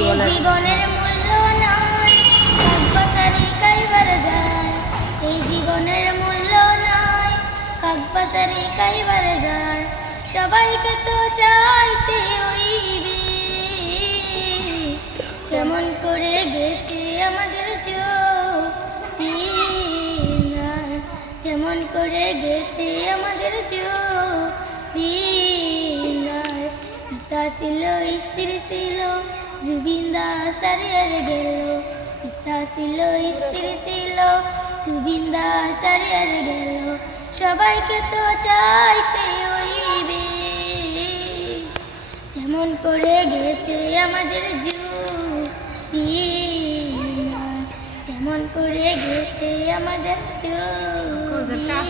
জীবনের মূল্য নাই কাকবাসারি কাইবার যায়, এই জীবনের মূল্য নাই কাকবাসারি কাইবার যায়। সবাইকে তো চাইতে হইবে, যেমন করে গেছে আমাদের জমিদার, যেমন করে গেছে আমাদের জমিদার। পিতা ছিল স্ত্রী ছিল জুবিনদার সারিয়ার গেল, পিতা ছিল স্ত্রী ছিল জুবিনদার সারিয়ার গেল। সবাইকে তো চাইতে হইবে, যেমন করে গেছে আমাদের জমিদার, যেমন করে গেছে আমাদের জমিদার।